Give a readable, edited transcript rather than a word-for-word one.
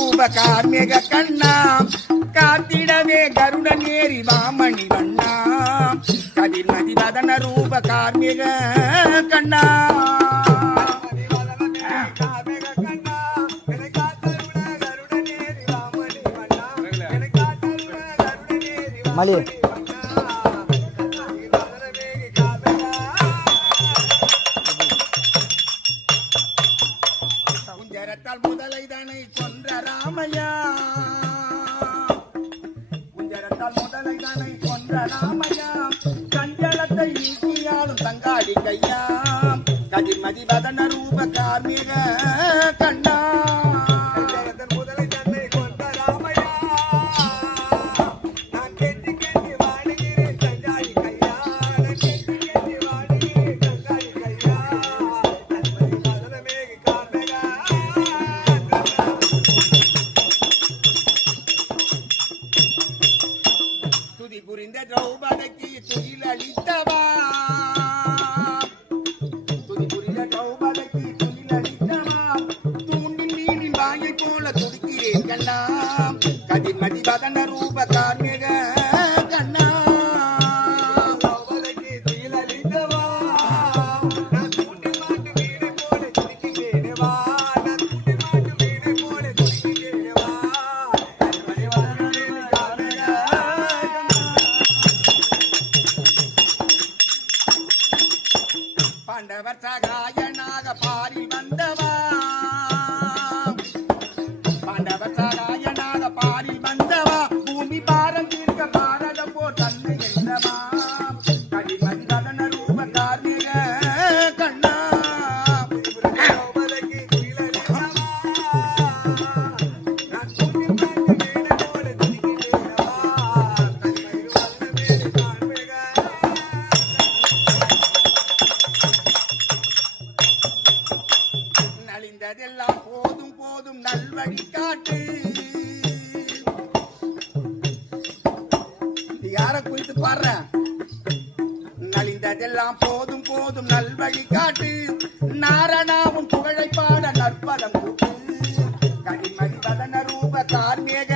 ரூப கார்மேக கண்ணா காத்திடவே கருடன் ஏறி வாமணி வண்ணா கதிர்மதி வதன ரூப கார்மேக கண்ணா மலி குஞ்சரத்தால் முதலை தனை கொன்ற ராமையா குஞ்சரத்தால் முதலை தனை கொன்ற ராமையா கஞ்சலத்தை நீக்கியாலும் தங்காடி கையா கதிர்மதி வதன ரூப கார்மேக கண்ணா திரௌபதிக்கு துயில் அளித்தவா துதி புரிந்த திரௌபதிக்கு துயில் அளித்தவா தூண்டில் நீரின் வாயை போல துடிக்கிறேன் கண்ணா கதிர்மதி வதன ரூப கார்மேக கண்ணா திரௌபதிக்கு துயில் அளித்தவா நான் தூண்டில் மாட்டு வீடை போல துடிக்கிறேன் வா நான் தூண்டில் மாட்டு வீடை போல துடிக்கிறேன் வா கதிர்மதி வதன ரூப கார்மேக பாண்டவர் சகாயனாக பாரில் வந்தவா பாண்டவர் சகாயனாக பாரில் வந்தவா பூமி பாரம் தீர்க்க பாரத போர் தன்னை என்றவா கதிர்மதி வதன ரூப கார்மேக கண்ணா நலிந்ததெல்லாம் போதும் போதும் நல்வழி காட்டு யார குறித்து பாடுற நலிந்ததெல்லாம் போதும் போதும் நல்வழி காட்டு நாரணாவும் புகழை பாட நற்பதம் கூட்டு கதிர்மதி வதன ரூப கார்மேக